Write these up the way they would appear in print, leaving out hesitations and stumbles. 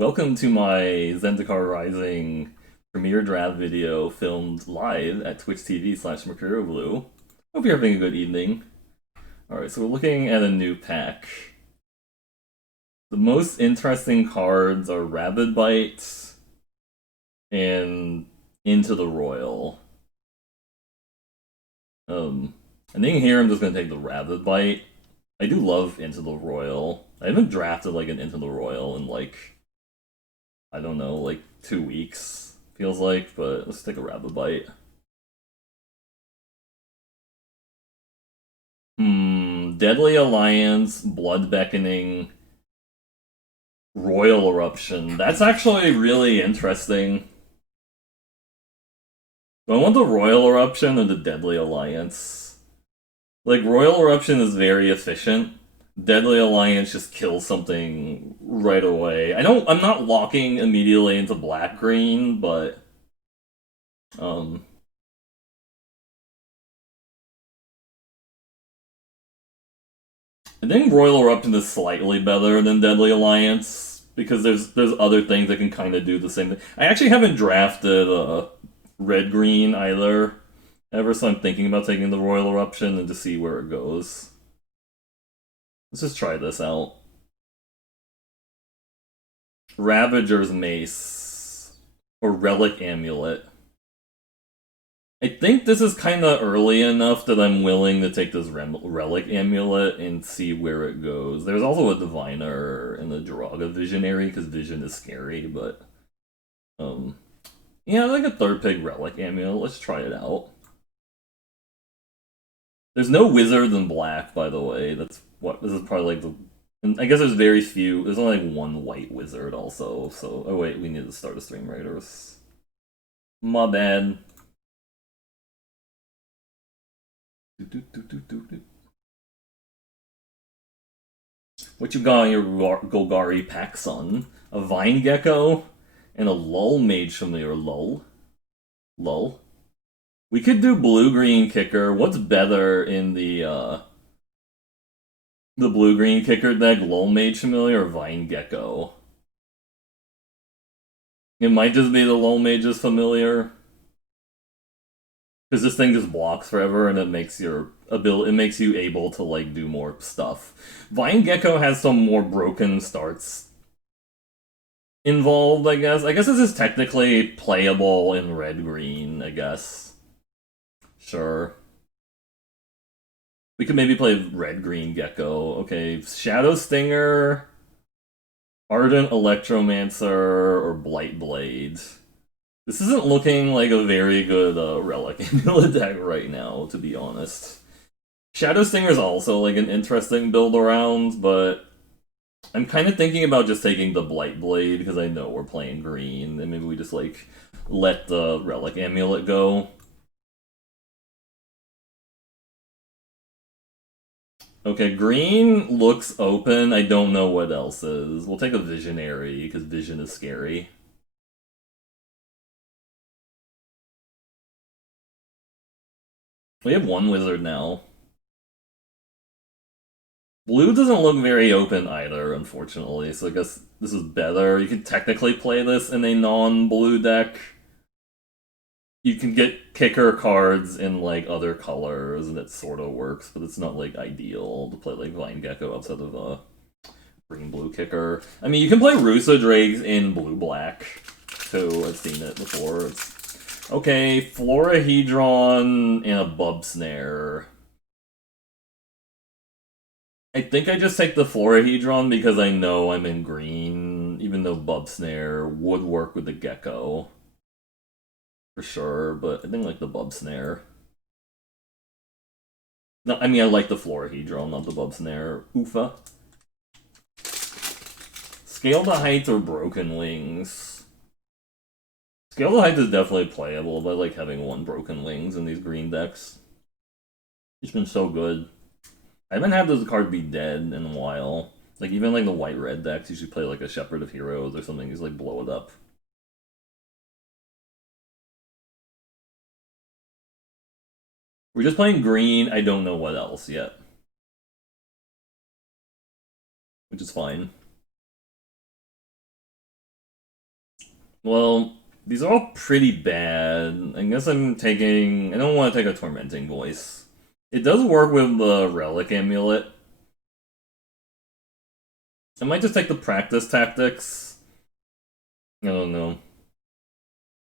Welcome to my Zendikar Rising premiere draft video filmed live at Twitch TV/MercurioBlue. Hope you're having a good evening. Alright, so we're looking at a new pack. The most interesting cards are Rabid Bite and Into the Royal. I think here I'm just gonna take the Rabid Bite. I do love Into the Royal. I haven't drafted like an Into the Royal in like I don't know, like 2 weeks, feels like, but let's take a Rabid Bite. Deadly Alliance, Blood Beckoning, Royal Eruption. That's actually really interesting. Do I want the Royal Eruption or the Deadly Alliance? Like, Royal Eruption is very efficient. Deadly Alliance just kills something right away. I'm not locking immediately into black-green, but um I think Royal Eruption is slightly better than Deadly Alliance because there's other things that can kind of do the same thing. I actually haven't drafted red green either ever, so I'm thinking about taking the Royal Eruption and to see where it goes. Let's just try this out. Ravager's Mace or Relic Amulet. I think this is kind of early enough that I'm willing to take this Relic Amulet and see where it goes. There's also a Diviner and the Jiraga Visionary, because Vision is scary, but... yeah, like a third pick Relic Amulet. Let's try it out. There's no Wizards in black, by the way. That's what... This is probably like the... And I guess there's very few... There's only like one white wizard also, so... Oh wait, we need to start a Stream Raiders. My bad. What you got on your Golgari pack, son? A Vine Gecko and a Lull Mage Familiar. Lull. Lull. We could do blue-green kicker. What's better in the blue-green kicker deck? Lull Mage Familiar or Vine Gecko? It might just be the Lull Mage's Familiar. Because this thing just blocks forever and it makes your ability, it makes you able to like do more stuff. Vine Gecko has some more broken starts involved, I guess. I guess this is technically playable in red-green, I guess. Sure. We could maybe play red-green Gecko. Okay, Shadow Stinger, Ardent Electromancer, or Blight Blade. This isn't looking like a very good Relic Amulet deck right now, to be honest. Shadow Stinger is also like an interesting build around, but I'm kind of thinking about just taking the Blight Blade because I know we're playing green, and maybe we just like let the Relic Amulet go. Okay, green looks open. I don't know what else is. We'll take a Visionary because Vision is scary. We have one wizard now. Blue doesn't look very open either, unfortunately, so I guess this is better. You could technically play this in a non-blue deck. You can get kicker cards in, like, other colors, and it sort of works, but it's not, like, ideal to play, like, Vine Gecko outside of a green-blue kicker. I mean, you can play Rusa Drakes in blue-black, too. I've seen it before. It's... Okay, Florahedron and a Bub Snare. I think I just take the Florahedron because I know I'm in green, even though Bub Snare would work with the Gecko. For sure, but I think like the Bub Snare. No, I mean I like the Florahedron, not the Bub Snare. Oofa. Scale the Height or Broken Wings? Scale the Height is definitely playable, but I like having one Broken Wings in these green decks. It's been so good. I haven't had those cards be dead in a while. Like, even like the white-red decks usually play like a Shepherd of Heroes or something, just like blow it up. We're just playing green, I don't know what else yet. Which is fine. Well, these are all pretty bad. I guess I'm taking. I don't want to take a Tormenting Voice. It does work with the Relic Amulet. I might just take the Practice Tactics. I don't know.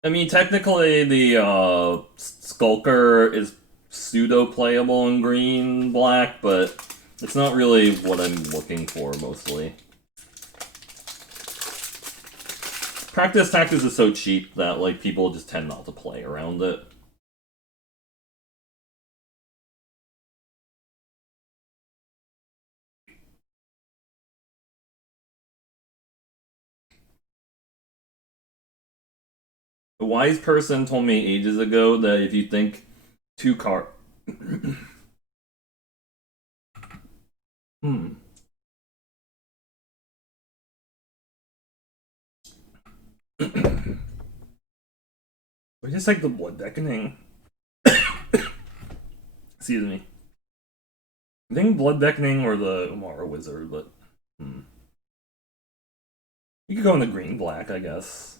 I mean, technically, the Skulker is pseudo-playable in green-black, but it's not really what I'm looking for, mostly. Practice Tactics is so cheap that, like, people just tend not to play around it. A wise person told me ages ago that if you think two car... hmm. I just like the Blood Beckoning. Excuse me. I think Blood Beckoning or the Umara Wizard, but... Hmm. You could go in the green-black, I guess.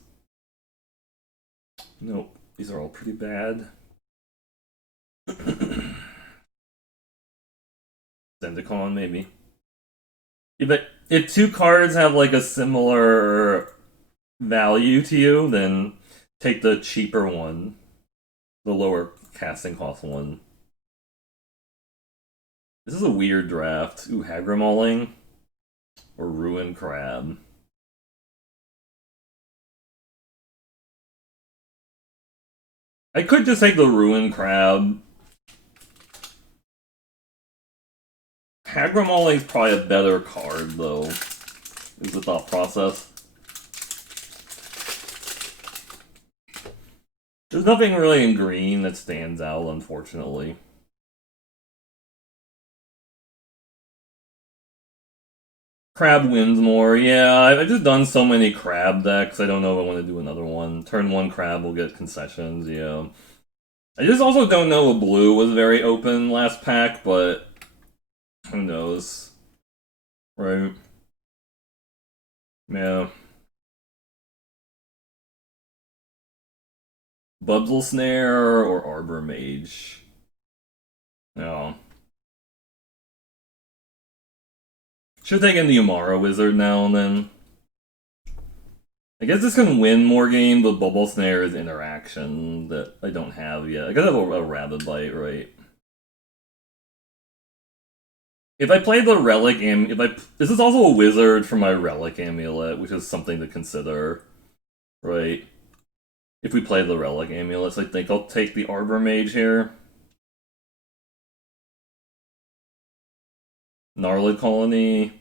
Nope. These are all pretty bad. Zendikar, maybe. If two cards have like a similar value to you, then take the cheaper one, the lower casting cost one. This is a weird draft. Ooh, Hagramoling or Ruin Crab. I could just take the Ruin Crab. Hagramoling's probably a better card, though, is the thought process. There's nothing really in green that stands out, unfortunately. Crab wins more. Yeah, I've just done so many crab decks. I don't know if I want to do another one. Turn one crab will get concessions. Yeah. I just also don't know if blue was very open last pack, but who knows, right? Yeah. Bubble Snare or Arbor Mage. No. Should take in the Umara Wizard now and then. I guess this can win more games, but Bubble Snare is interaction that I don't have yet. I gotta have a Rabbit Bite, right? If I play the Relic this is also a wizard for my Relic Amulet, which is something to consider, right? If we play the Relic Amulets, I think I'll take the Arbor Mage here. Gnarlid Colony.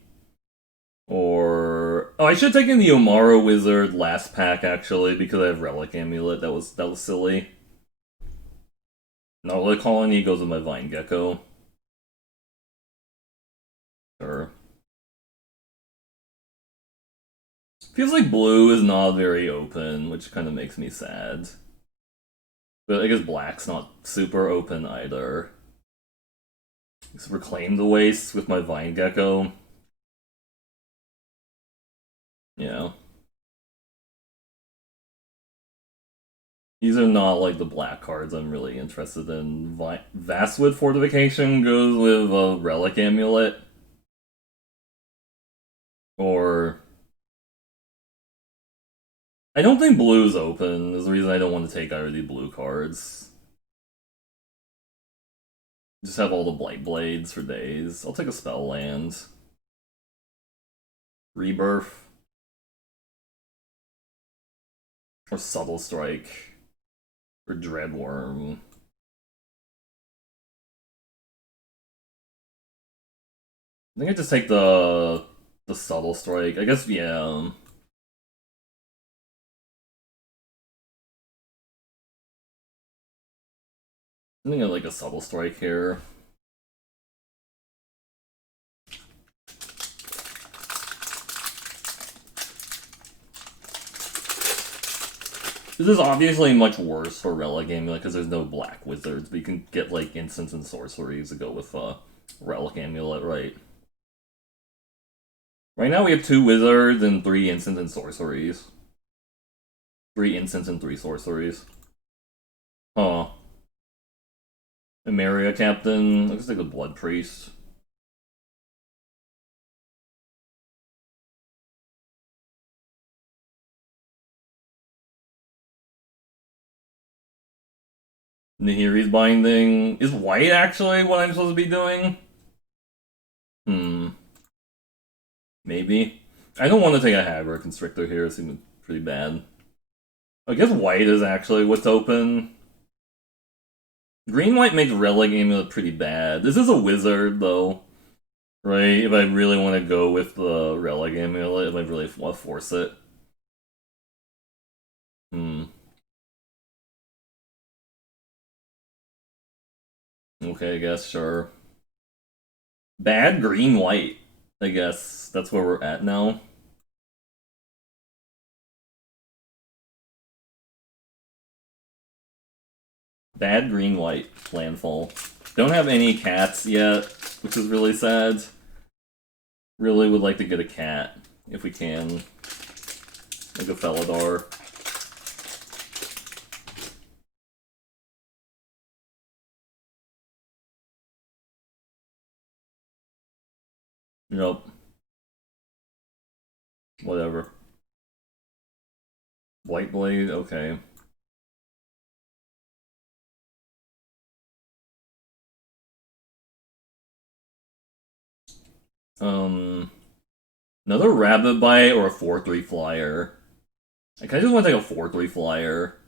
Or... Oh, I should have taken the Omaro Wizard last pack, actually, because I have Relic Amulet. That was silly. Gnarlid Colony goes with my Vine Gecko. Sure. Feels like blue is not very open, which kind of makes me sad. But I guess black's not super open either. Just Reclaim the Waste with my Vine Gecko. Yeah. These are not like the black cards I'm really interested in. Vastwood Fortification goes with a Relic Amulet. Or... I don't think blue's open, is the reason I don't want to take either of the blue cards. Just have all the Blight Blades for days. I'll take a Spell Land. Rebirth. Or Subtle Strike. Or Dreadworm. I think I just take the Subtle Strike. I guess, yeah. I think I like a Subtle Strike here. This is obviously much worse for Relic Amulet because there's no black wizards, but you can get like instants and sorceries to go with Relic Amulet, right? Right now we have 2 wizards and 3 instants and sorceries. 3 instants and 3 sorceries. Huh. Emeria Captain. Looks like a Blood Priest. Nahiri's Binding. Is white actually what I'm supposed to be doing? Maybe. I don't want to take a Hagrid Constrictor here, it seems pretty bad. I guess white is actually what's open. Green-white makes Relic Amulet pretty bad. This is a wizard, though. Right? If I really want to go with the Relic Amulet, if I really want to force it. Okay, I guess, sure. Bad green-white. I guess that's where we're at now. Bad green-white landfall. Don't have any cats yet, which is really sad. Really would like to get a cat, if we can. Like a Felidar. Nope. Whatever. White Blade, okay. Another Rabbit Bite or a 4-3 flyer. I kinda just want to take a 4-3 flyer.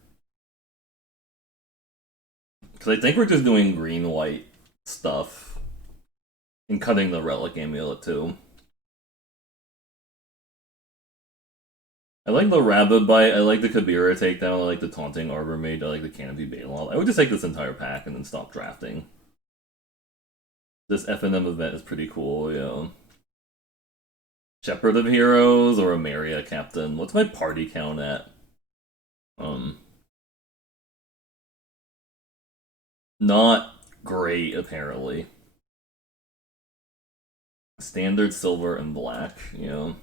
Because I think we're just doing green-white stuff. And cutting the Relic Amulet, too. I like the Rabbit Bite, I like the Kabira takedown, I like the Taunting Arbor Mage, I like the Canopy Balon. I would just take this entire pack and then stop drafting. This FNM event is pretty cool, yeah. Shepherd of Heroes or a Maria Captain? What's my party count at? Not great, apparently. Standard silver and black, yeah.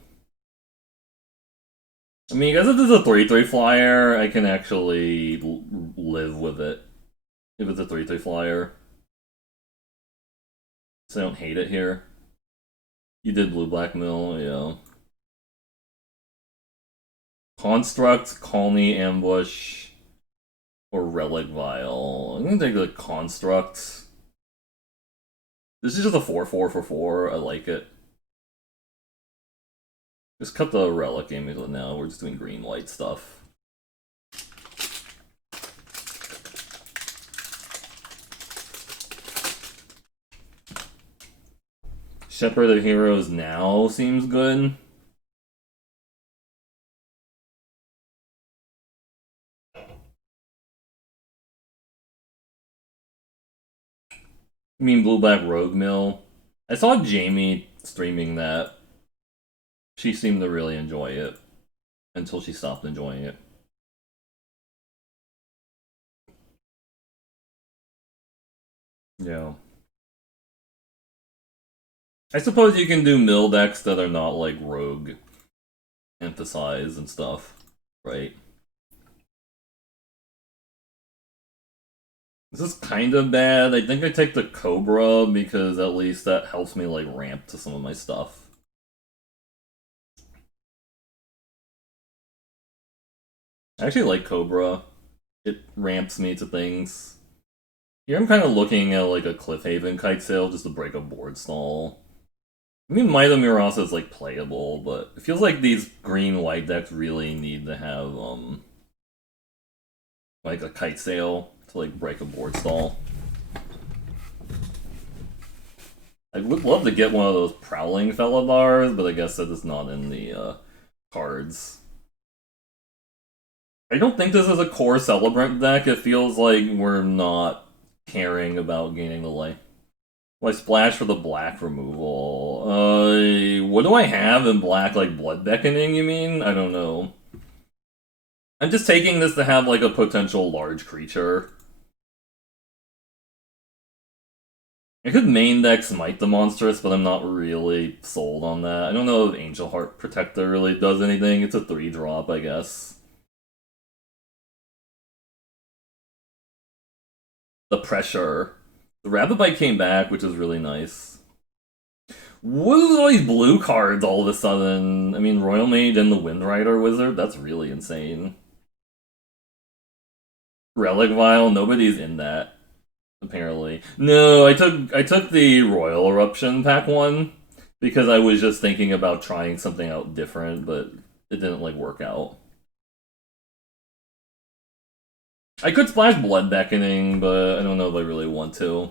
I mean, I guess if this is a 3-3 flyer, I can actually live with it. If it's a 3-3 flyer. So I don't hate it here. You did blue-black mill, yeah. Construct, Call Me Ambush, or Relic Vial. I'm gonna take the Construct. This is just a 4-4 for 4. I like it. Just cut the Relic Amulet now. We're just doing green-white stuff. Shepherd of Heroes now seems good. I mean, Blue-Black Rogue Mill. I saw Jamie streaming that. She seemed to really enjoy it. Until she stopped enjoying it. Yeah. I suppose you can do mill decks that are not like rogue emphasize and stuff, right? This is kind of bad. I think I take the Cobra because at least that helps me like ramp to some of my stuff. I actually like Cobra. It ramps me to things. Here I'm kind of looking at like a Cliffhaven Kite Sail just to break a board stall. I mean, Might of Murasa is like playable, but it feels like these green-white decks really need to have like a Kite Sail to like break a board stall. I would love to get one of those Prowling Felidars, but I guess that is not in the cards. I don't think this is a core Celebrant deck. It feels like we're not caring about gaining the life. Well, I splash for the black removal. What do I have in black? Like Blood Beckoning, you mean? I don't know. I'm just taking this to have like a potential large creature. I could main deck Smite the Monstrous, but I'm not really sold on that. I don't know if Angel Heart Protector really does anything. It's a 3-drop, I guess. The pressure. The Rabbit Bite came back, which is really nice. What are all these blue cards all of a sudden? I mean, Royal Mage and the Wind Rider Wizard? That's really insane. Relic Vial, nobody's in that, apparently. No, I took the Royal Eruption pack one because I was just thinking about trying something out different, but it didn't like work out. I could splash Blood Beckoning, but I don't know if I really want to.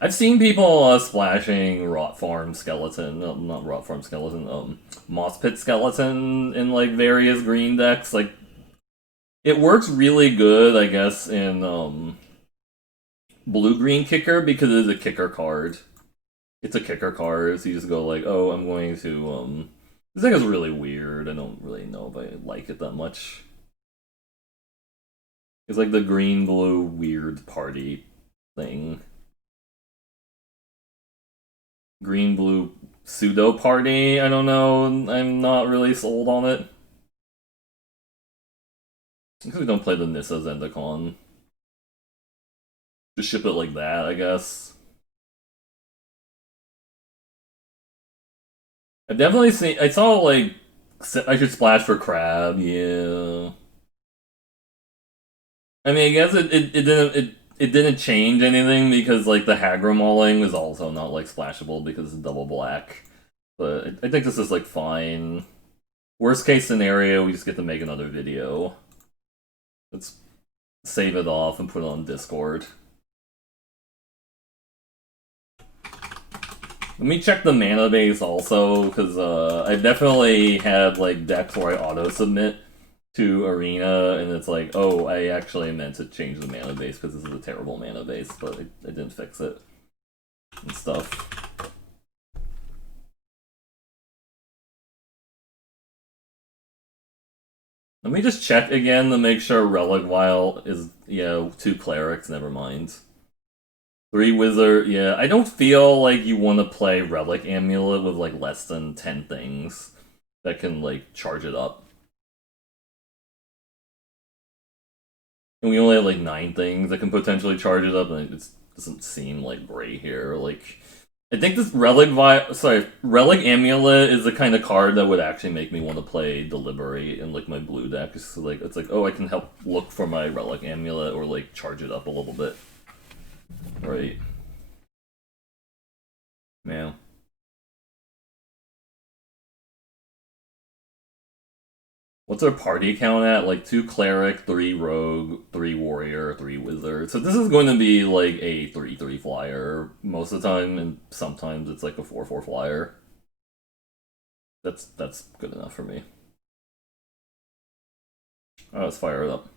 I've seen people splashing Rot Farm Skeleton, no, not Rot Farm Skeleton, Moss Pit Skeleton in like various green decks. Like, it works really good, I guess, in blue green kicker because it is a kicker card. It's a kicker card, so you just go like, oh, I'm going to this thing is really weird. I don't really know if I like it that much. It's like the green blue weird party thing. Green blue pseudo party, I don't know. I'm not really sold on it. Because we don't play the Nissa Zendikar. Just ship it like that, I guess. I've definitely seen. I saw like I should splash for crab. Yeah. I mean, I guess it didn't change anything because like the Hagra Mauling is also not like splashable because it's double black. But I think this is like fine. Worst case scenario, we just get to make another video. Let's save it off and put it on Discord. Let me check the mana base also, because I've definitely had like decks where I auto submit to Arena, and it's like, oh, I actually meant to change the mana base because this is a terrible mana base, but I didn't fix it and stuff. Let me just check again to make sure Relic Vial is, yeah, 2 clerics, never mind. 3 wizard, yeah. I don't feel like you want to play Relic Amulet with like less than 10 things that can like charge it up. And we only have like 9 things that can potentially charge it up, and it doesn't seem like great here. Like, I think this Relic Amulet is the kind of card that would actually make me want to play Deliberate in like my blue deck. It's like, oh, I can help look for my Relic Amulet or like charge it up a little bit. Right. Man. What's our party count at? Like 2 cleric, 3 rogue, 3 warrior, 3 wizard. So this is going to be like a 3/3 flyer most of the time, and sometimes it's like a 4/4 flyer. That's good enough for me. Let's fire it up.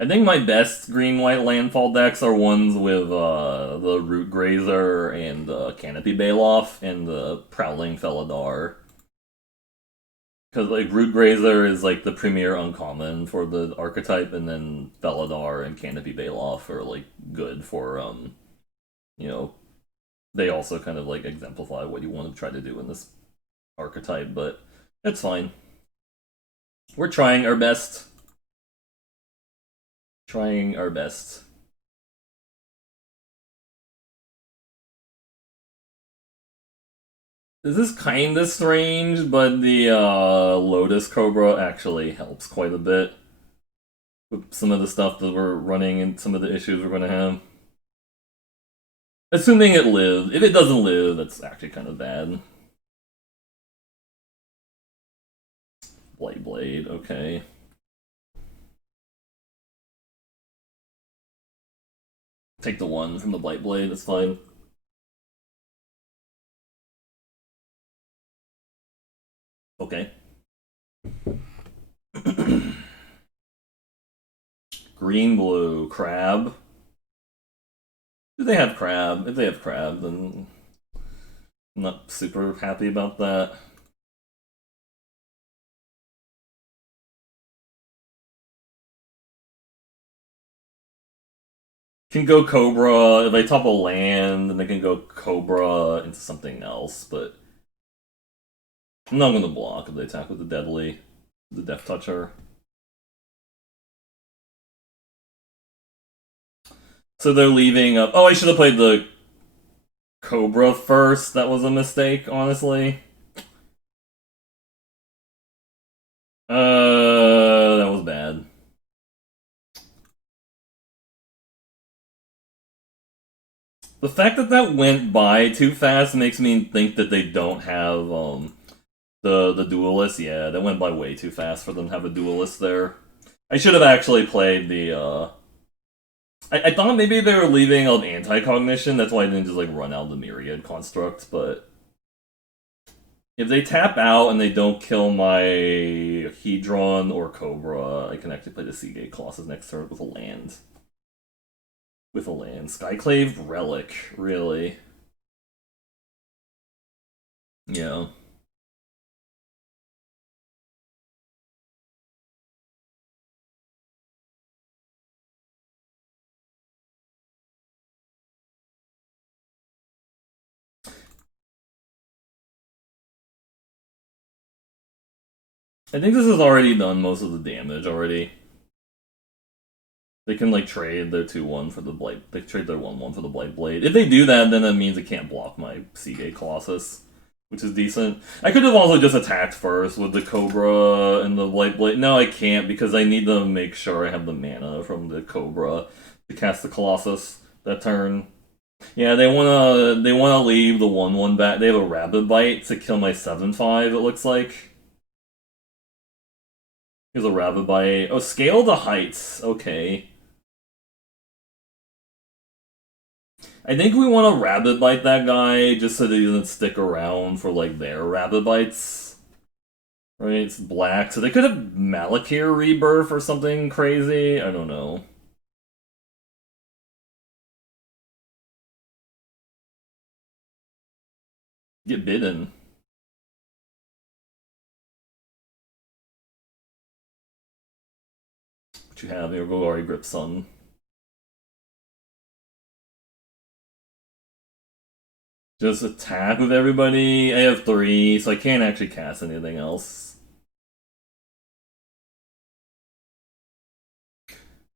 I think my best green-white landfall decks are ones with the Root Grazer and Canopy Baloff and the Prowling Felidar. Because like Root Grazer is like the premier uncommon for the archetype, and then Felidar and Canopy Baloff are like good for you know, they also kind of like exemplify what you want to try to do in this archetype, but it's fine. We're trying our best. Trying our best. This is kind of strange, but the Lotus Cobra actually helps quite a bit with some of the stuff that we're running and some of the issues we're going to have. Assuming it lives. If it doesn't live, that's actually kind of bad. Blade, okay. Take the 1 from the Blade, that's fine. Okay. Green, blue, crab. Do they have crab? If they have crab, then I'm not super happy about that. Can go Cobra. If they top a land, then they can go Cobra into something else, but I'm not gonna block if they attack with the Deadly, the Death Toucher. So they're leaving up. Oh, I should have played the Cobra first. That was a mistake, honestly. That was bad. The fact that that went by too fast makes me think that they don't have the duelist. Yeah, that went by way too fast for them to have a duelist there. I should have actually played the. I thought maybe they were leaving on anti-cognition. That's why I didn't just like run out the myriad construct. But if they tap out and they don't kill my Hedron or Cobra, I can actually play the Seagate Colossus next turn with a land. With a land. Skyclave Relic, really. Yeah. I think this has already done most of the damage already. They can like trade their 2-1 for the Blight. They trade their 1-1 for the Blight Blade. If they do that, then that means it can't block my Seagate Colossus, which is decent. I could have also just attacked first with the Cobra and the Blight Blade. No, I can't because I need to make sure I have the mana from the Cobra to cast the Colossus that turn. Yeah, they wanna leave the 1-1 back. They have a Rabbit Bite to kill my 7-5. It looks like. Here's a Rabbit Bite. Oh, scale the heights. Okay. I think we want to Rabbit Bite that guy just so that he doesn't stick around for like their Rabbit Bites. Right? It's black, so they could have Malakir Rebirth or something crazy. I don't know. Get bitten. What you have here? Golgari Grip Sun. Just attack with everybody. I have 3, so I can't actually cast anything else.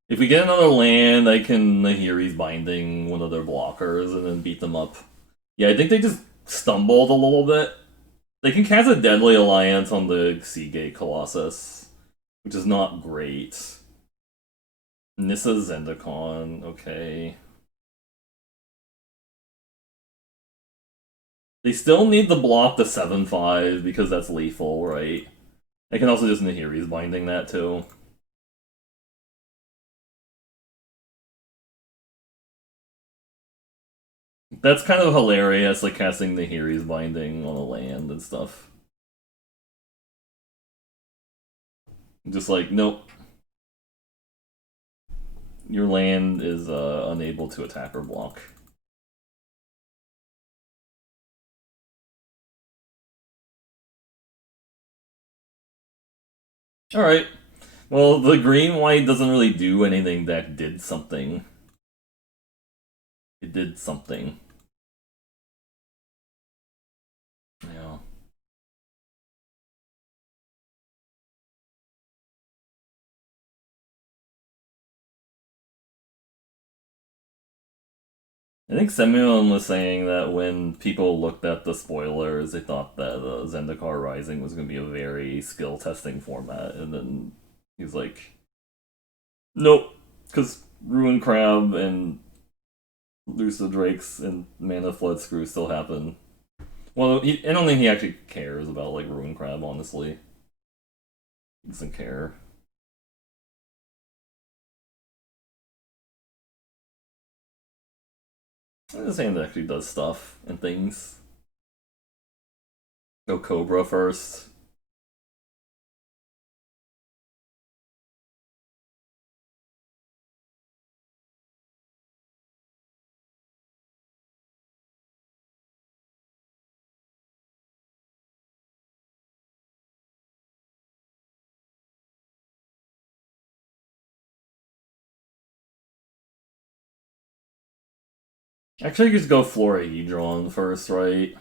If we get another land, I can Nahiri's Binding one of their blockers and then beat them up. Yeah, I think they just stumbled a little bit. They can cast a Deadly Alliance on the Seagate Colossus, which is not great. Nissa Zendikar, okay. They still need to block the 7-5 because that's lethal, right? They can also just Nahiri's Binding that too. That's kind of hilarious, like casting Nahiri's Binding on a land and stuff. Just like, nope. Your land is unable to attack or block. Alright. Well, the green-white doesn't really do anything that did something. It did something. Yeah. I think Semyon was saying that when people looked at the spoilers, they thought that Zendikar Rising was going to be a very skill testing format, and then he's like, nope, because Ruin Crab and Lucid Drakes and Mana Flood Screw still happen. Well, I don't think he actually cares about like Ruin Crab, honestly. He doesn't care. I'm just saying that actually does stuff and things. Go Cobra first. Actually, you just go Florahedron first, right?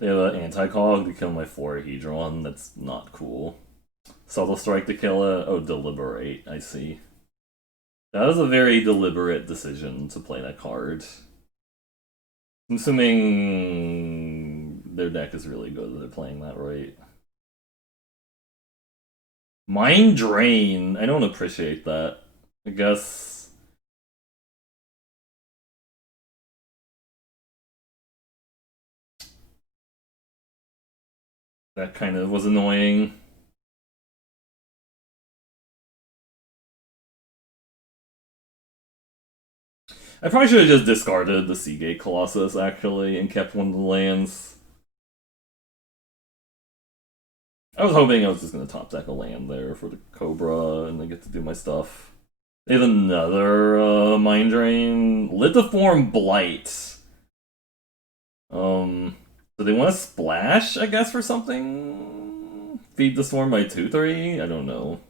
They have an anti-cog to kill my Florahedron. That's not cool. Subtle Strike to kill it. Oh, Deliberate. I see. That was a very deliberate decision to play that card. I'm assuming their deck is really good that they're playing that right. Mind Drain. I don't appreciate that. I guess. That kind of was annoying. I probably should have just discarded the Seagate Colossus, actually, and kept one of the lands. I was hoping I was just going to top deck a land there for the Cobra, and I get to do my stuff. They have another Mind Drain. Lithiform Blight. So they want to splash, I guess, for something? Feed the Swarm by 2/3? I don't know.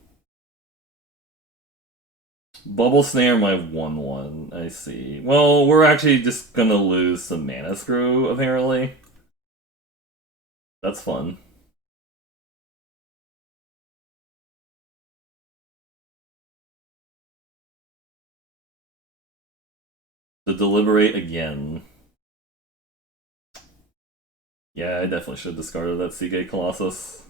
Bubble Snare my 1/1. I see. Well, we're actually just gonna lose some Mana Screw, apparently. That's fun. To deliberate again. Yeah, I definitely should have discarded that Seagate Colossus.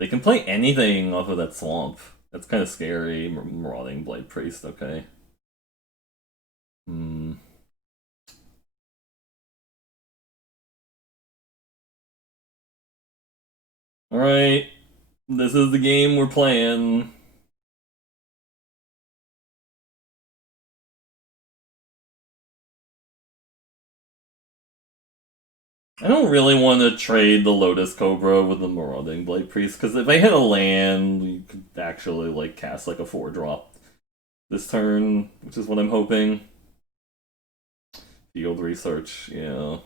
They can play anything off of that swamp. That's kind of scary. Marauding Blade Priest, okay. Hmm. Alright. This is the game we're playing. I don't really want to trade the Lotus Cobra with the Marauding Blade Priest, because if I hit a land, we could actually like cast like a 4-drop this turn, which is what I'm hoping. Field research, yeah.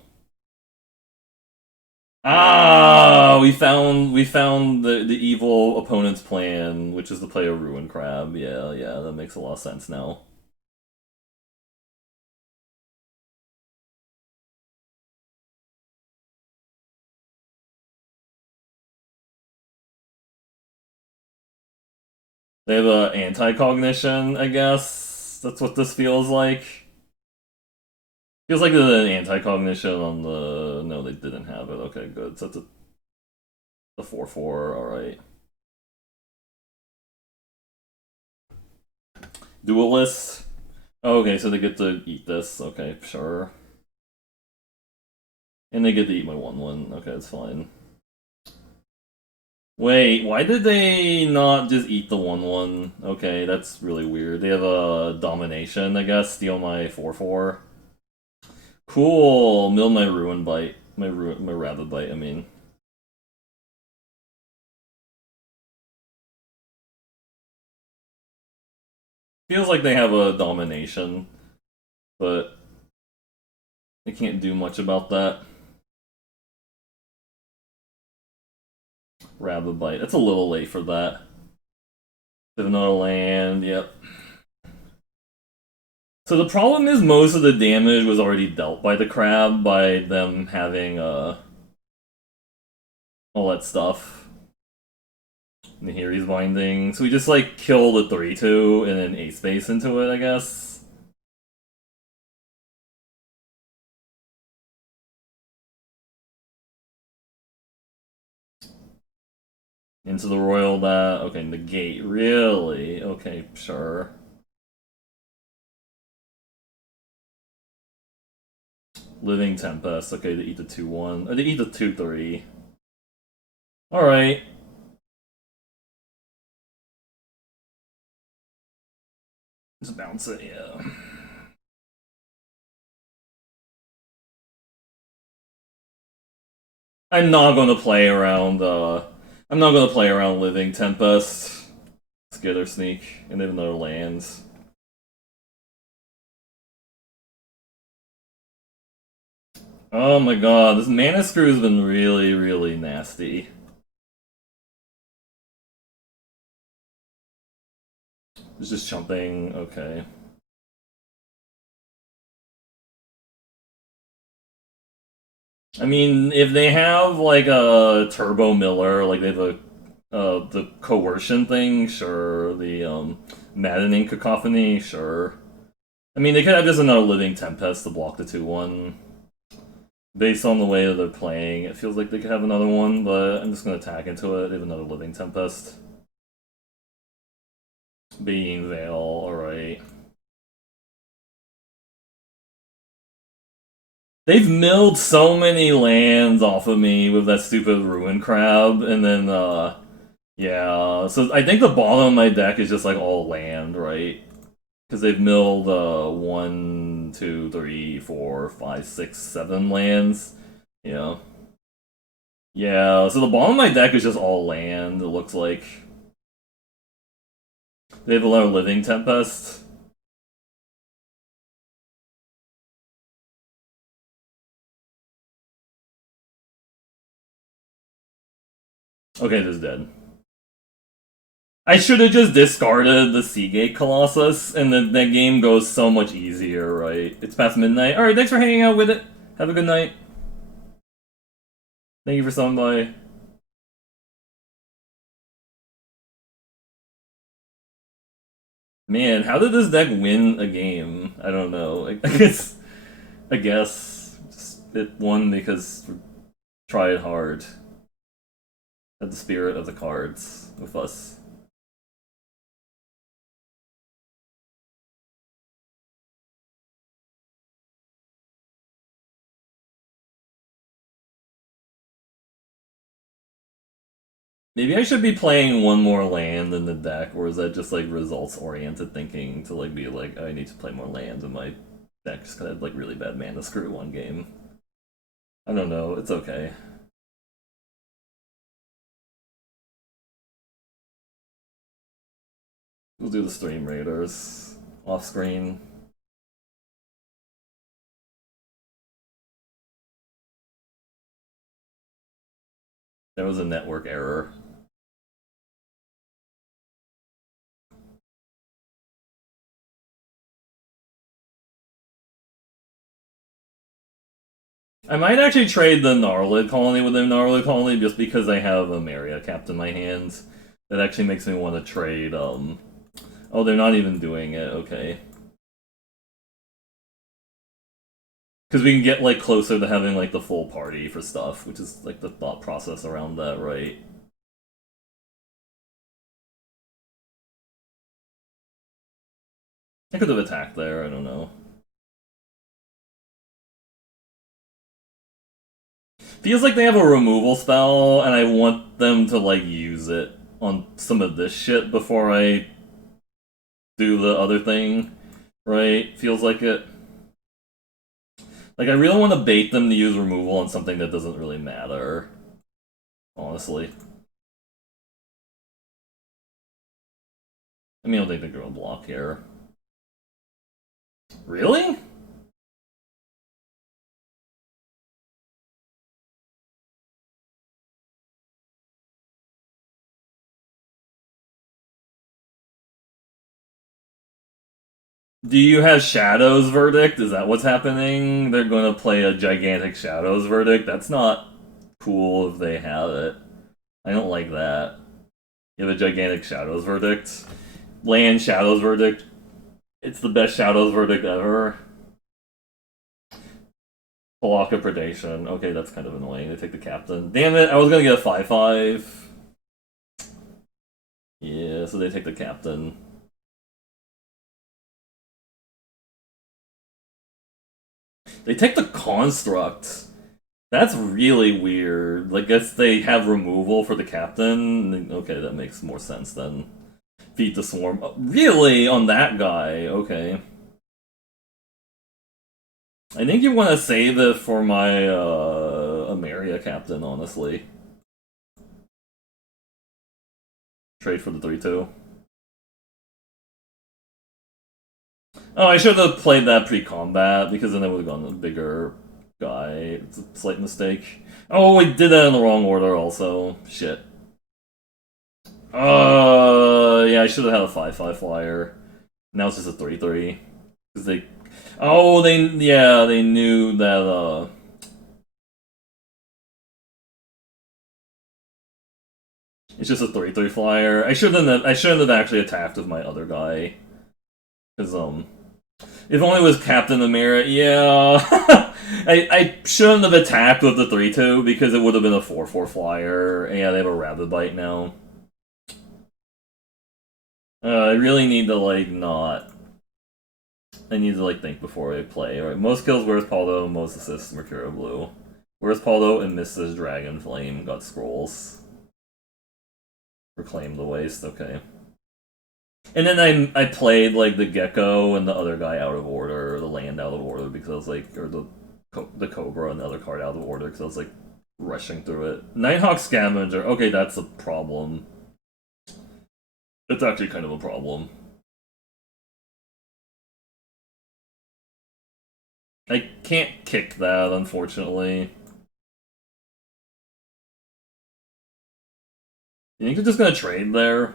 Ah, we found the evil opponent's plan, which is to play a Ruin Crab. Yeah, yeah, that makes a lot of sense now. They have a anti-cognition, I guess. That's what this feels like. Feels like there's an anti-cognition on the. No, they didn't have it. Okay, good. So it's the 4/4. All right. Duelist. Oh, okay, so they get to eat this. Okay, sure. And they get to eat my 1/1. Okay, that's fine. Wait, why did they not just eat the 1/1? Okay, that's really weird. They have a domination, I guess. Steal my 4/4. Cool. Mill my ruin bite. My rabbit bite. I mean. Feels like they have a domination, but they can't do much about that. Rabbit bite. It's a little late for that. They have another land. Yep. So the problem is most of the damage was already dealt by the crab by them having all that stuff. And here he's binding. So we just like kill the 3/2 and then 8 space into it, I guess. Into the royal that okay, negate, really? Okay, sure. Living Tempest, okay, they eat the 2/1. Or they eat the 2/3. Alright. Just bounce it, yeah. I'm not gonna play around I'm not gonna play around Living Tempest. Skither Sneak, and they have another lands. Oh my god, this mana screw's been really, really nasty. It's just jumping, okay. I mean, if they have like a Turbo Miller, like they have a the coercion thing, sure. The maddening cacophony, sure. I mean, they could have just another living Tempest to block the 2/1. Based on the way that they're playing, it feels like they could have another one, but I'm just gonna attack into it. They have another living Tempest. Being Veil, alright. They've milled so many lands off of me with that stupid Ruin Crab, and then, yeah. So I think the bottom of my deck is just like all land, right? Because they've milled, 1, 2, 3, 4, 5, 6, 7 lands. Yeah. Yeah, so the bottom of my deck is just all land, it looks like. They have a lot of living Tempest. Okay, this is dead. I should have just discarded the Seagate Colossus, and then that game goes so much easier, right? It's past midnight. Alright, thanks for hanging out with it. Have a good night. Thank you for stopping by. Man, how did this deck win a game? I don't know. I guess it won because we tried hard. Had the spirit of the cards with us. Maybe I should be playing one more land in the deck, or is that just like results-oriented thinking to like be like, oh, I need to play more lands in my deck just because I had like really bad mana screw one game. I don't know. It's okay. We'll do the Stream Raiders off screen. There was a network error. I might actually trade the Gnarlid Colony with the Gnarlid Colony just because I have a Maria Capped in my hands. That actually makes me want to trade, Oh, they're not even doing it, okay. Because we can get, like, closer to having, like, the full party for stuff, which is, like, the thought process around that, right? I could have attacked there, I don't know. Feels like they have a removal spell, and I want them to, like, use it on some of this shit before I do the other thing, right? Feels like it. Like, I really want to bait them to use removal on something that doesn't really matter. Honestly. I mean, I don't think they're going to block here. Really? Do you have Shadow's Verdict? Is that what's happening? They're going to play a gigantic Shadow's Verdict? That's not cool if they have it. I don't like that. You have a gigantic Shadow's Verdict. Land Shadow's Verdict. It's the best Shadow's Verdict ever. Palaka Predation. Okay, that's kind of annoying. They take the captain. Damn it, I was gonna get a 5/5. Yeah, so they take the captain. They take the construct. That's really weird. Like, guess they have removal for the captain. Okay, that makes more sense then. Feed the swarm. Oh, really? On that guy? Okay. I think you want to save it for my Ameria captain, honestly. Trade for the 3/2. Oh, I should have played that pre-combat, because then I would have gone a bigger guy. It's a slight mistake. Oh, I did that in the wrong order also. Shit. Yeah, I should have had a 5/5 flyer. Now it's just a 3/3. Because they... Oh, yeah, they knew that, It's just a 3/3 flyer. I shouldn't have actually attacked with my other guy. Because, if only it was Captain Amira, yeah. I shouldn't have attacked with the 3/2 because it would have been a 4/4 flyer. And yeah, they have a Rabid Bite now. I really need to, like, not. I need to, like, think before I play. Right? Most kills, Where's Paldo? Most assists, Mercurial Blue. Where's Paldo and Mrs. Dragon Flame got scrolls. Reclaim the Waste, okay. And then I played, like, the Gecko and the other guy out of order, or the land out of order, because I was like, or the Cobra and the other card out of order, because I was, like, rushing through it. Nighthawk Scavenger, okay, that's a problem. It's actually kind of a problem. I can't kick that, unfortunately. You think they're just gonna trade there?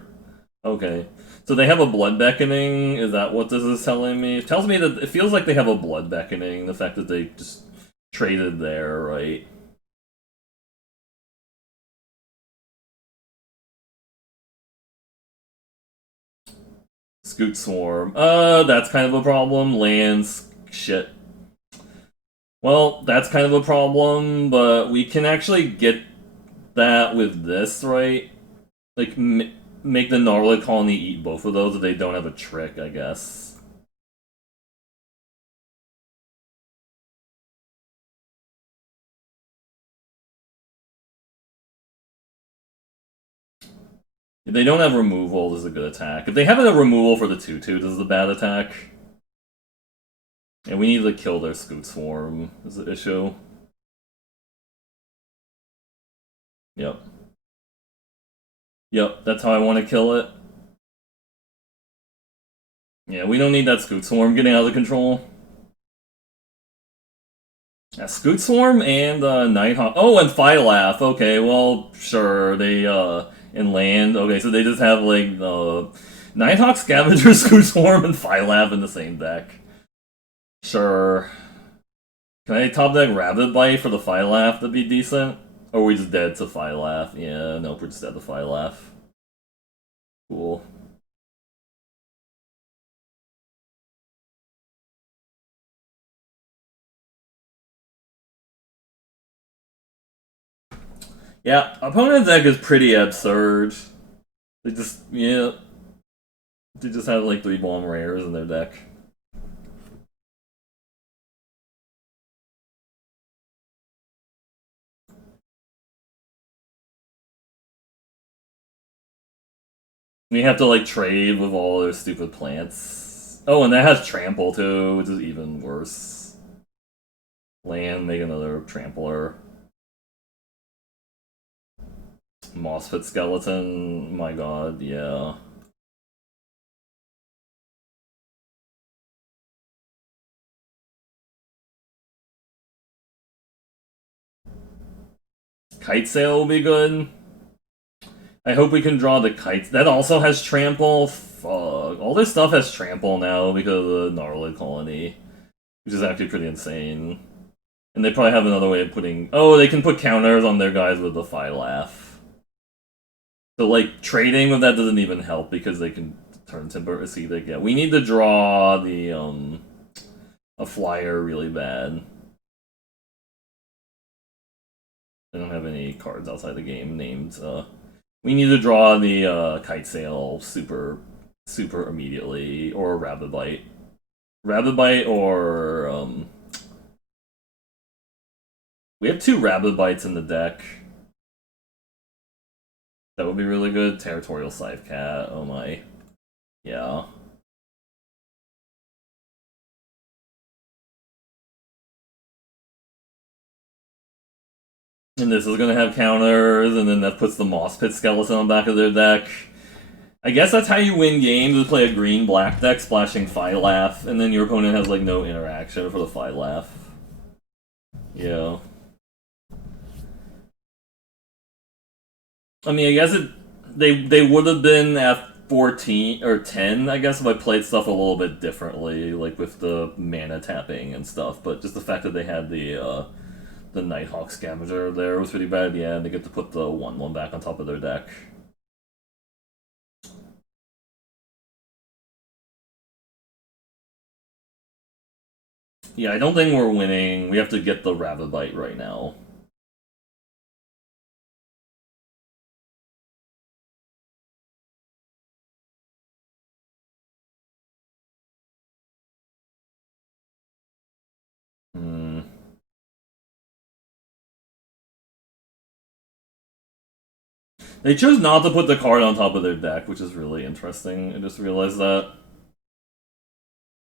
Okay. So they have a Blood Beckoning? Is that what this is telling me? It tells me that it feels like they have a Blood Beckoning, the fact that they just traded there, right? Scoot Swarm. That's kind of a problem. Lands. Shit. Well, that's kind of a problem, but we can actually get that with this, right? Like, make the Gnarlid Colony eat both of those if they don't have a trick, I guess. If they don't have removal, this is a good attack. If they have a removal for the 2/2, this is a bad attack. And we need to kill their Scoot Swarm, is the issue. Yep. Yep, that's how I want to kill it. Yeah, we don't need that Scoot Swarm getting out of control. Yeah, Scoot Swarm and Nighthawk. Oh, and Phylath. Okay, well, sure. They, and land. Okay, so they just have, like, Nighthawk, Scavenger, Scoot Swarm, and Phylath in the same deck. Sure. Can I top deck Rabid Bite for the Phylath to be decent? Or are we just dead to Phylath? Yeah, nope, we're just dead to Phylath. Cool. Yeah, opponent's deck is pretty absurd. They just, yeah. They just have like 3 bomb rares in their deck. We have to like trade with all their stupid plants. Oh, and that has trample too, which is even worse. Land, make another trampler. Moss-Pit Skeleton, my god, yeah. Kite Sail will be good. I hope we can draw the kites. That also has trample. Fuck. All this stuff has trample now because of the Gnarlid Colony, which is actually pretty insane. And they probably have another way of putting. Oh, they can put counters on their guys with the Phylath. So, like, trading with that doesn't even help because they can turn Timber Acidic. Yeah, we need to draw the, a flyer really bad. I don't have any cards outside the game named, we need to draw the, Kite Sail super immediately, or Rabid Bite. Rabid Bite or, we have 2 Rabid Bites in the deck. That would be really good. Territorial Scythe Cat, oh my. Yeah. And this is gonna have counters, and then that puts the Moss-Pit Skeleton on the back of their deck. I guess that's how you win games, is play a green-black deck, splashing Phylath, and then your opponent has, like, no interaction for the Phylath. Yeah. I mean, I guess they would have been at 14 or 10, I guess, if I played stuff a little bit differently, like with the mana tapping and stuff. But just the fact that they had the Nighthawk Scavenger there was pretty bad. Yeah, and they get to put the 1/1 back on top of their deck. Yeah, I don't think we're winning. We have to get the Rabbit Bite right now. Hmm. They chose not to put the card on top of their deck, which is really interesting. I just realized that.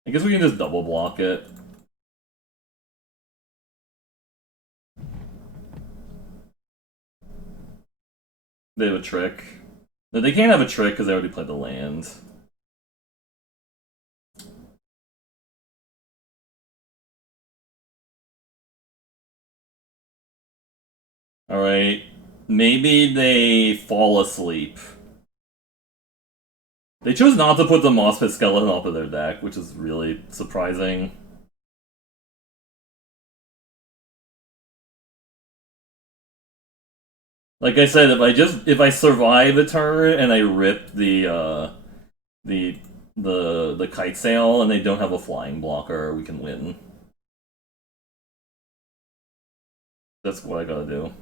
I guess we can just double block it. They have a trick. No, they can't have a trick because they already played the land. Alright. Maybe they fall asleep. They chose not to put the Moss Pit Skeleton off of their deck, which is really surprising. Like I said, if I survive a turn and I rip the the kite sail and they don't have a flying blocker, we can win. That's what I gotta do.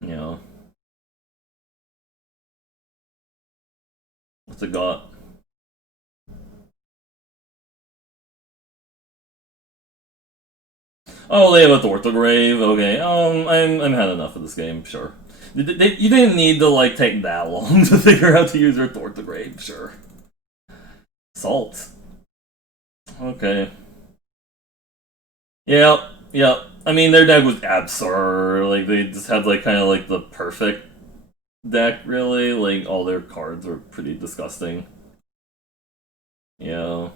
You know. What's it got? Oh, they have a Thortograve. Okay, I'm had enough of this game. Sure, you didn't need to like take that long to figure out to use your Thortograve. Sure, salt. Okay. Yeah, yeah. I mean, their deck was absurd. Like they just had like kind of like the perfect deck. Really, like all their cards were pretty disgusting. Yeah.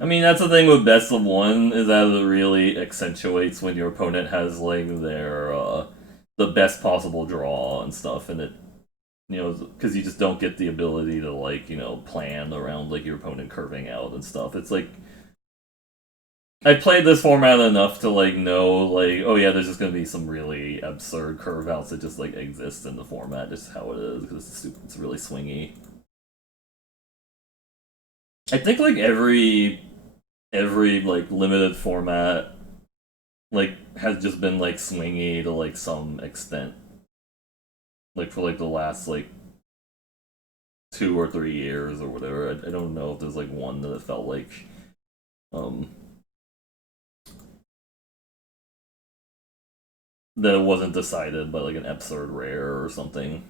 I mean, that's the thing with best of one is that it really accentuates when your opponent has like their the best possible draw and stuff, and it because you just don't get the ability to like plan around like your opponent curving out and stuff. It's like I played this format enough to like know like oh yeah, there's just gonna be some really absurd curve outs that just like exist in the format, just how it is because it's really swingy. I think like every like limited format like has just been like swingy to like some extent. Like for like the last like 2 or 3 years or whatever. I don't know if there's like one that it felt like um that it wasn't decided by like an absurd rare or something.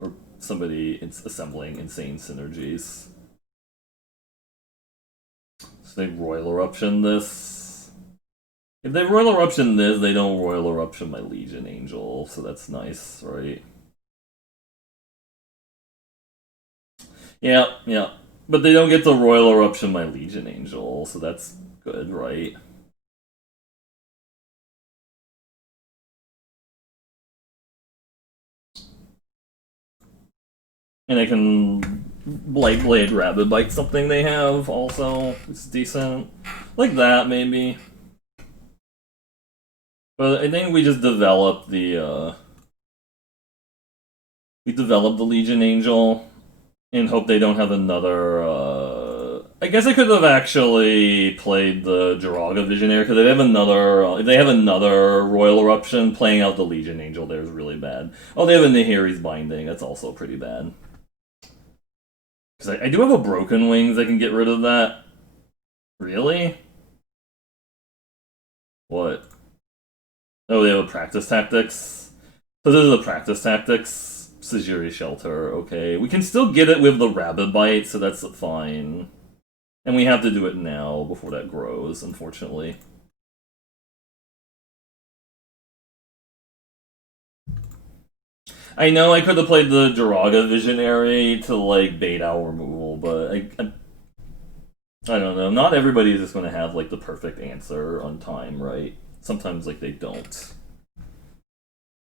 Or somebody assembling insane synergies. So they Royal Eruption this. If they Royal Eruption this, they don't Royal Eruption my Legion Angel, so that's nice, right? Yeah, yeah. But they don't get to Royal Eruption my Legion Angel, so that's good, right? And I can Blade Rabbit Bite something they have also. It's decent. Like that, maybe. But I think we just developed the we developed the Legion Angel and hope they don't have another I guess I could have actually played the Jiraga Visionary because they have another. If they have another Royal Eruption, playing out the Legion Angel there is really bad. Oh, they have a Nahiri's Binding. That's also pretty bad. Because I do have a Broken Wings. I can get rid of that. Really? What? Oh, they have a Practice Tactics. So this is a Practice Tactics. Sajiri Shelter. Okay, we can still get it with the Rabbit Bite, so that's fine. And we have to do it now before that grows, unfortunately. I know I could have played the Jiraga Visionary to like bait out removal, but I don't know. Not everybody is just going to have like the perfect answer on time, right? Sometimes like they don't,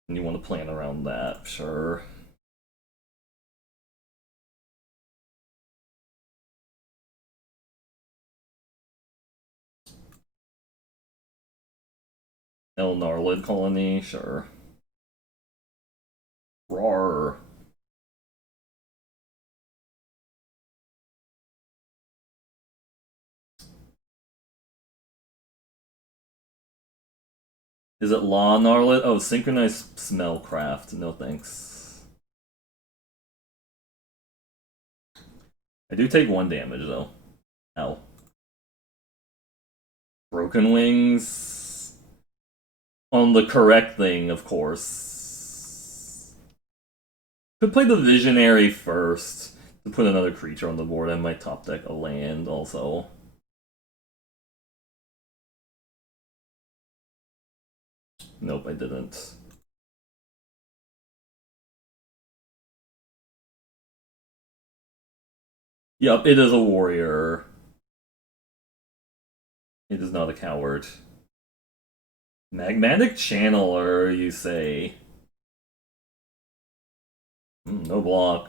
and you want to plan around that. Sure. El Narlid Colony, sure. Rawr. Is it Law Narlet? Oh, Synchronized Smellcraft. No thanks. I do take 1 damage, though. Ow. Broken Wings. On the correct thing, of course. Could play the Visionary first to put another creature on the board. I might top deck a land also. Nope, I didn't. Yup, it is a warrior. It is not a coward. Magmatic Channeler, you say? No block.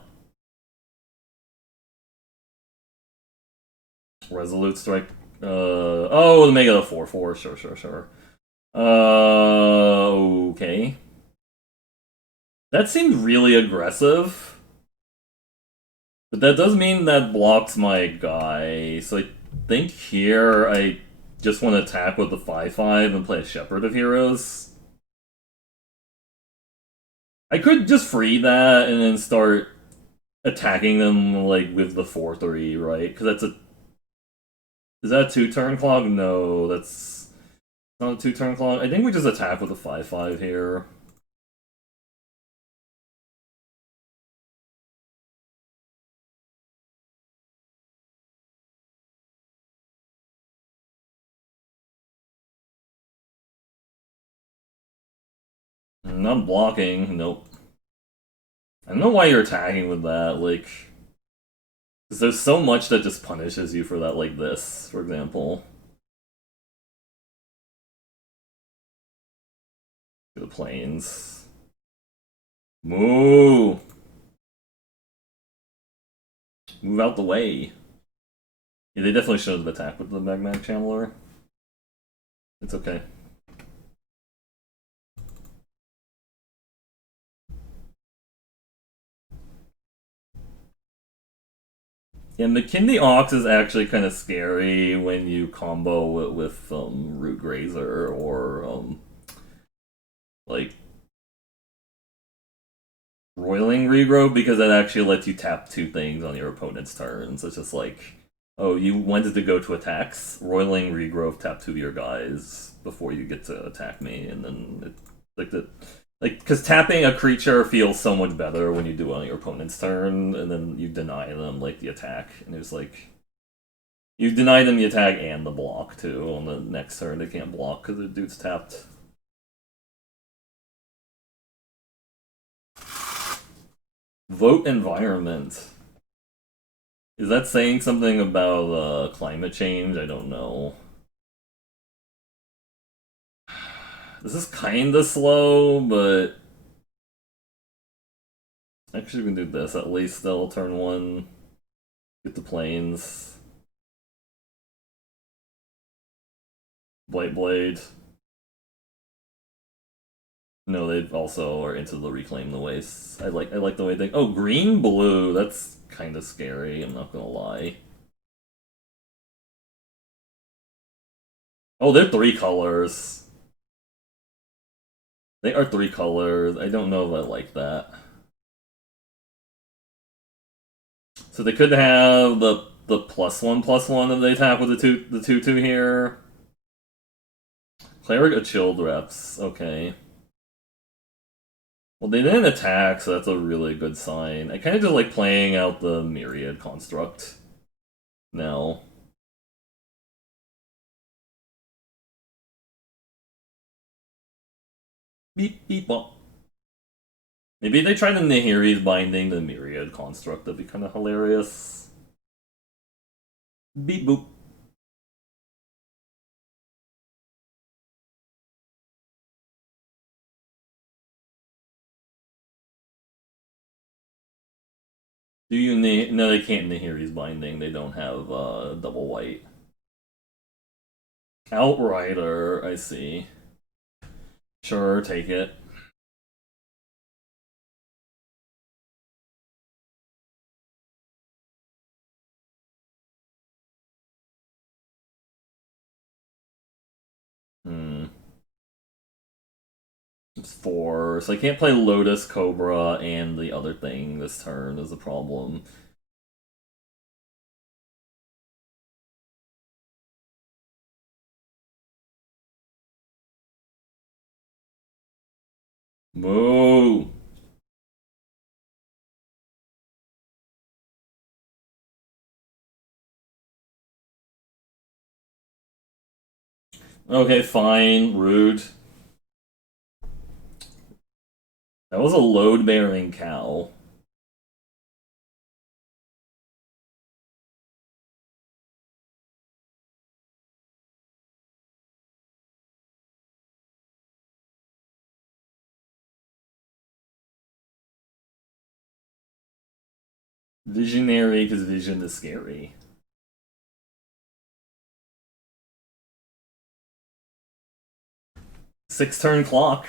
Resolute Strike. Oh, make it a 4/4. Sure. Okay. That seemed really aggressive. But that does mean that blocks my guy. So I think here I just want to attack with the 5/5 and play a Shepherd of Heroes. I could just free that and then start attacking them like with the 4/3, right? Because that's a. Is that a 2-turn clock? No, that's not a 2-turn clock. I think we just attack with the 5/5 here. Not blocking, nope. I don't know why you're attacking with that, like... Because there's so much that just punishes you for that, like this, for example. The planes. Moo! Move out the way. Yeah, they definitely should have attacked with the Magmatic Channeler. It's okay. Yeah, McKinney Ox is actually kind of scary when you combo it with Root Grazer or like Roiling Regrowth, because that actually lets you tap 2 things on your opponent's turn. So it's just like, oh, you wanted to go to attacks, Roiling Regrowth, tap 2 of your guys before you get to attack me, and then it, like the because tapping a creature feels so much better when you do it on your opponent's turn, and then you deny them like the attack, and it was like you deny them the attack and the block too. On the next turn, they can't block because the dude's tapped. Vote environment. Is that saying something about climate change? I don't know. This is kinda slow, but actually we can do this. At least they'll turn 1. Get the planes. Blight Blade. No, they also are into the Reclaim the Wastes. I like the way they. Oh, green blue. That's kind of scary. I'm not gonna lie. Oh, they're 3 colors. They are 3 colors. I don't know if I like that. So they could have the +1/+1 if they attack with the 2/2 here. Cleric of Chilled Reps. Okay. Well, they didn't attack, so that's a really good sign. I kind of just like playing out the Myriad construct now. Beep, beep, bop. Maybe they try the Nahiri's binding the Myriad construct. That'd be kind of hilarious. Beep, boop. Do you no, they can't Nahiri's binding. They don't have double white. Outrider, I see. Sure, take it. Hmm. It's 4, so I can't play Lotus, Cobra, and the other thing this turn is a problem. Moo! Okay, fine. Rude. That was a load-bearing cow. Visionary, because vision is scary. 6-turn clock.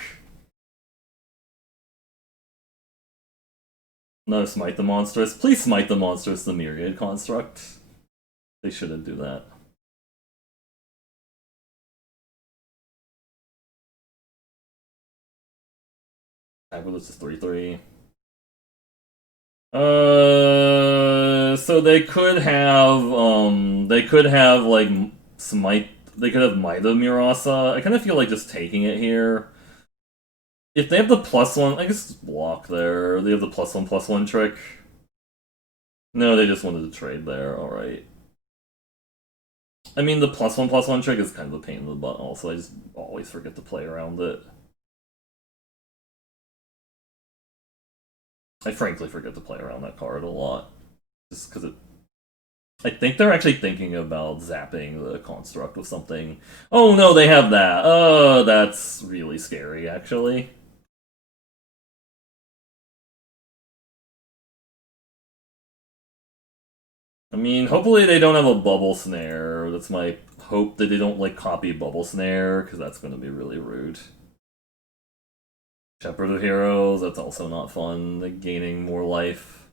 No, smite the monstrous. Please smite the monstrous, the myriad construct. They shouldn't do that. Fabulous is 3/3. So they could have like smite. They could have Might of Murasa. I kind of feel like just taking it here. If they have the +1, I guess block there. They have the +1/+1 trick. No, they just wanted to trade there. All right. I mean, the +1/+1 trick is kind of a pain in the butt. Also, I just always forget to play around it. I frankly forget to play around that card a lot, just because it. I think they're actually thinking about zapping the construct with something. Oh no, they have that. Oh, that's really scary, actually. I mean, hopefully they don't have a bubble snare. That's my hope that they don't like copy bubble snare, because that's going to be really rude. Shepherd of Heroes, that's also not fun. Like gaining more life.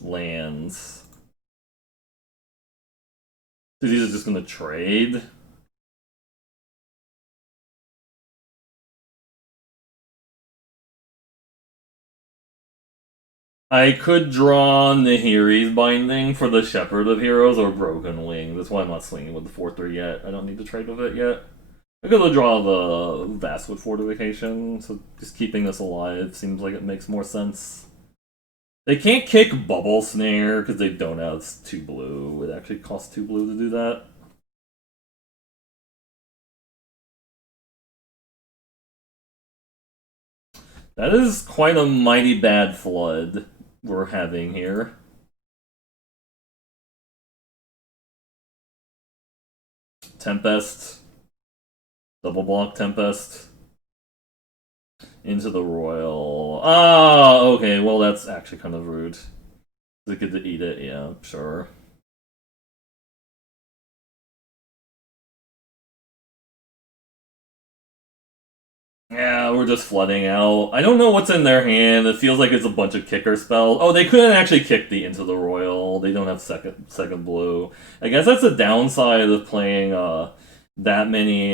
Lands. So these are just going to trade. I could draw Nahiri's Binding for the Shepherd of Heroes or Broken Wing. That's why I'm not swinging with the 4/3 yet. I don't need to trade with it yet. I could draw the Vastwood Fortification, so just keeping this alive seems like it makes more sense. They can't kick Bubble Snare because they don't have 2 blue. It actually costs 2 blue to do that. That is quite a mighty bad flood we're having here. Tempest. Double block Tempest. Into the Royal. Ah, okay, well that's actually kind of rude. They get to eat it, yeah, sure. Yeah, we're just flooding out. I don't know what's in their hand. It feels like it's a bunch of kicker spells. Oh, they couldn't actually kick the Into the Royal. They don't have second blue. I guess that's the downside of playing that many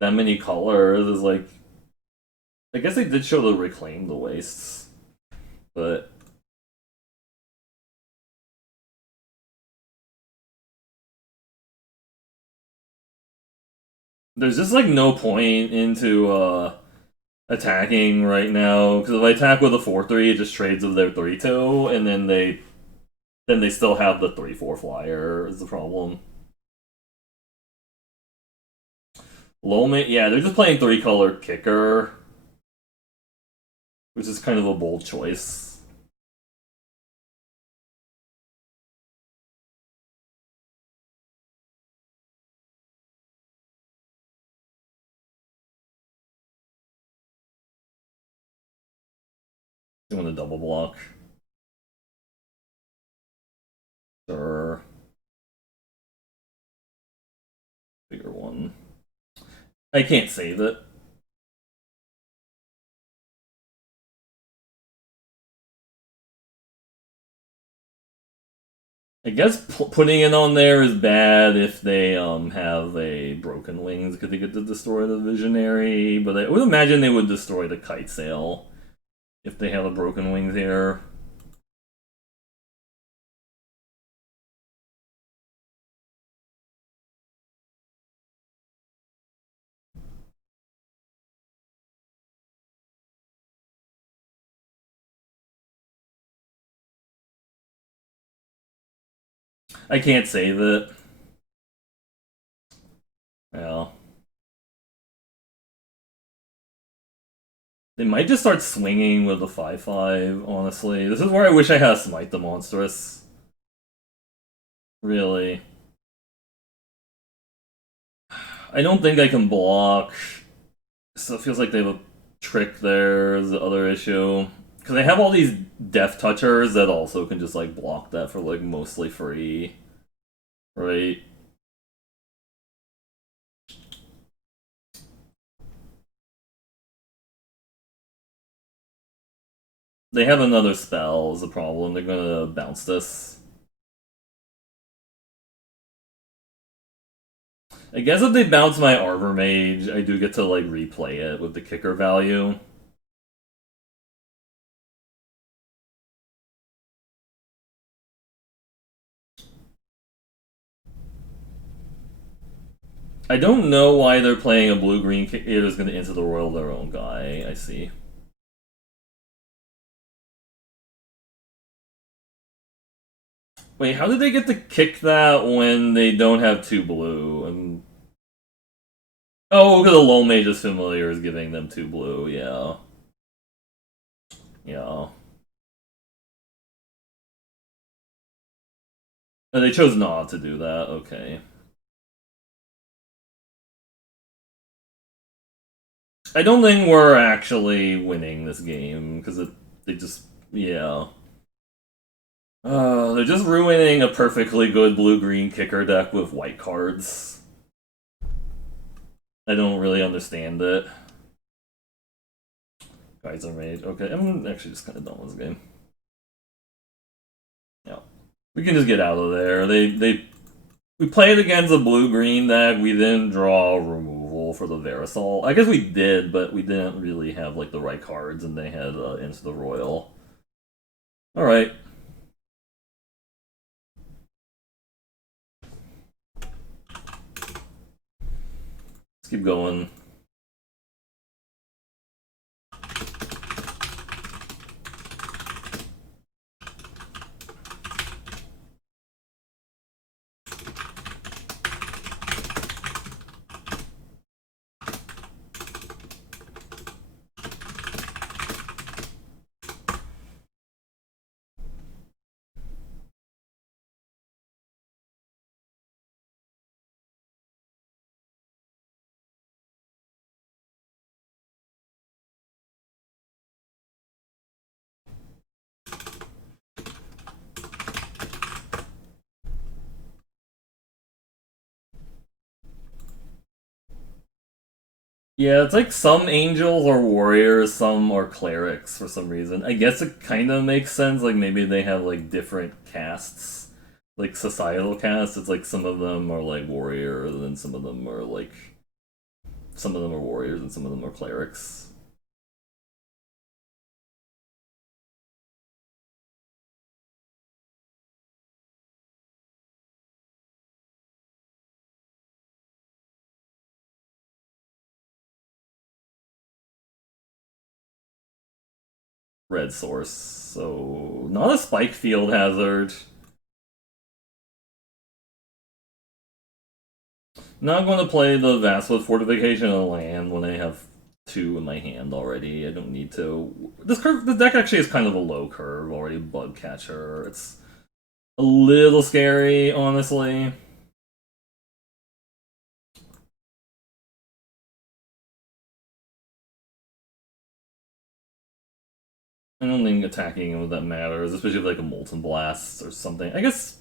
that many colors is like I guess they did show the Reclaim the Wastes. But there's just like no point into attacking right now because if I attack with a 4/3, it just trades with their 3/2, and then they still have the 3/4 flyer. Is the problem? Lomate, yeah, they're just playing 3-color kicker, which is kind of a bold choice. Doing a double block. Sure. Bigger one. I can't save it. I guess putting it on there is bad if they have a broken wings because they get to destroy the visionary. But I would imagine they would destroy the kite sail if they have a broken wings here. I can't save it. Yeah. They might just start swinging with the 5/5, honestly. This is where I wish I had Smite the Monstrous. Really. I don't think I can block. So it feels like they have a trick there is the other issue. Because I have all these Death Touchers that also can just like block that for like mostly free. Right? They have another spell is the problem. They're gonna bounce this. I guess if they bounce my Arbor Mage, I do get to like replay it with the kicker value. I don't know why they're playing a blue-green kicker is going to enter the royal their own guy. I see. Wait, how did they get to kick that when they don't have 2 blue? Oh, because the Lone Mage's Familiar is giving them 2 blue, yeah. Yeah. And they chose not to do that, okay. I don't think we're actually winning this game, because they just, yeah. They're just ruining a perfectly good blue-green kicker deck with white cards. I don't really understand it. Geyser Mage. Okay, I'm actually just kind of done with this game. Yeah, we can just get out of there. We played against a blue-green deck. We didn't draw removal for the Verisol. I guess we did, but we didn't really have like the right cards, and they had Into the Royal. All right. Let's keep going. Yeah, it's like some angels are warriors, some are clerics for some reason. I guess it kind of makes sense. Like maybe they have like different castes, like societal castes. It's like some of them are like warriors, and some of them are like some of them are warriors, and some of them are clerics. Red source, so not a spike field hazard. Not going to play the Vastwood Fortification on land when I have 2 in my hand already. I don't need to. The deck actually is kind of a low curve already. Bug Catcher. It's a little scary, honestly. I don't think attacking with that matters, especially with like a Molten Blast or something. I guess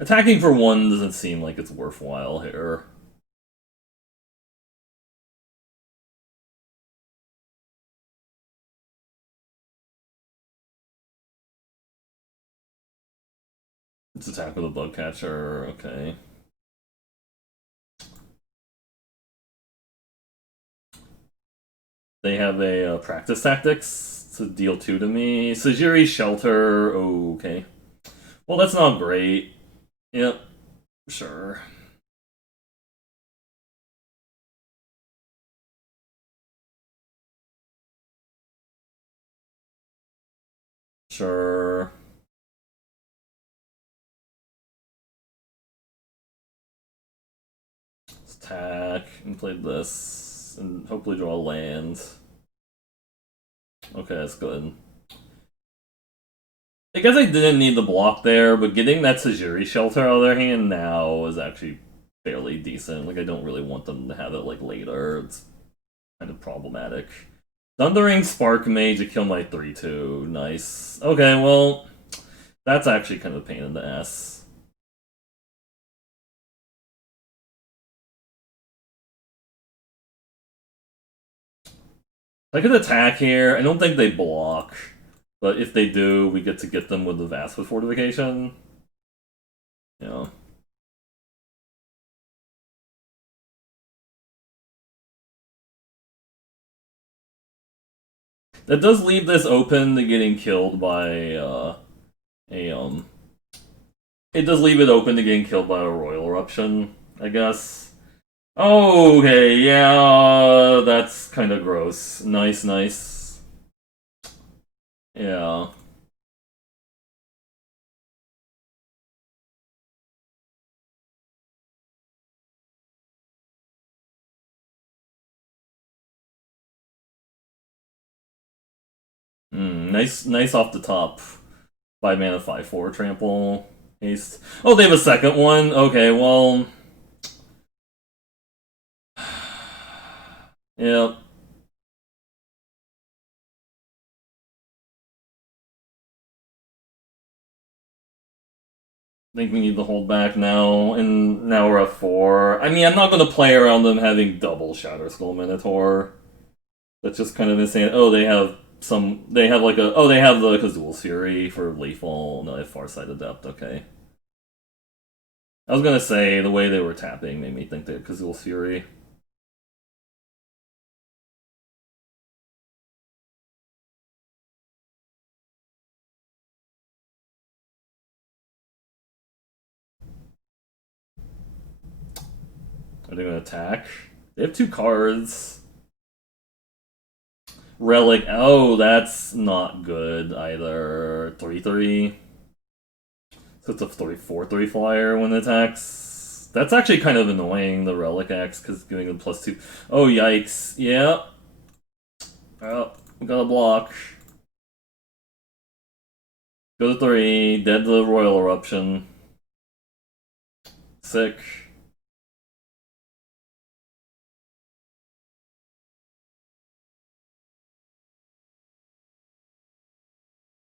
attacking for one doesn't seem like it's worthwhile here. Let's attack with a Bug Catcher, okay. They have a practice tactics to deal 2 to me. Sajiri Shelter, okay. Well, that's not great. Yep, sure. Sure. Let's attack and play this. And hopefully draw a land. Okay, that's good. I guess I didn't need the block there, but getting that Sajiri Shelter out of their hand now is actually fairly decent. Like, I don't really want them to have it, like, later. It's kind of problematic. Thundering Spark Mage to kill my 3-2. Nice. Okay, well, that's actually kind of a pain in the ass. I could attack here. I don't think they block. But if they do, we get to get them with the Vasquez Fortification. Yeah. That does leave this open to getting killed by it does leave it open to getting killed by a Royal Eruption, I guess. Okay, yeah, that's kind of gross. Nice, nice. Yeah. Nice off the top. 5 mana, 5/4 trample haste. Oh, they have a second one. Okay, well, yeah. I think we need to hold back now, and now we're at 4. I mean, I'm not going to play around them having double Shatter Skull Minotaur. That's just kind of insane. Oh, they have some. They have like a. Oh, they have the Kazul's Fury for lethal. No, they have Farsight Adept. Okay. I was gonna say the way they were tapping made me think they had Kazul's Fury. Are they gonna attack? They have 2 cards. Relic. Oh, that's not good either. 3/3. So it's a 3/4/3 flyer when it attacks. That's actually kind of annoying, the Relic X, because giving them +2. Oh, yikes. Yeah. Oh, we got a block. Go to 3. Dead to the Royal Eruption. Sick.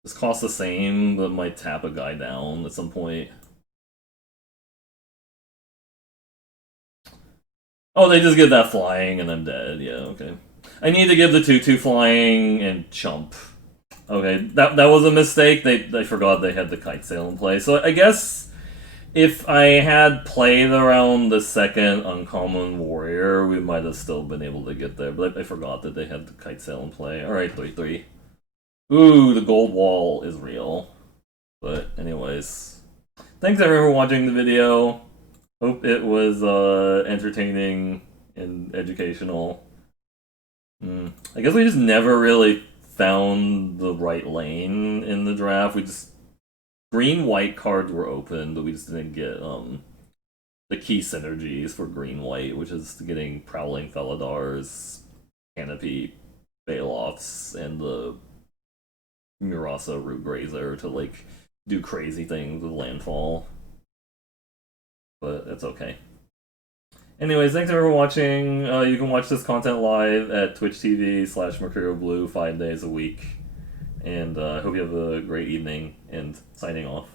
This costs the same, but might tap a guy down at some point. Oh, they just get that flying and I'm dead. Yeah, okay. I need to give the 2/2 flying and chump. Okay, that was a mistake. They forgot they had the kite sail in play. So I guess if I had played around the second uncommon warrior, we might have still been able to get there. But I forgot that they had the kite sail in play. Alright, 3/3. Ooh, the gold wall is real. But anyways. Thanks everyone for watching the video. Hope it was entertaining and educational. I guess we just never really found the right lane in the draft. We just green-white cards were open, but we just didn't get the key synergies for green-white, which is getting Prowling Felidars, Canopy Bailoffs, and the Murasa Root Grazer to like do crazy things with landfall. But it's okay. Anyways, thanks everyone for watching. You can watch this content live at Twitch TV/MercurioBlue 5 days a week. and I hope you have a great evening, and signing off.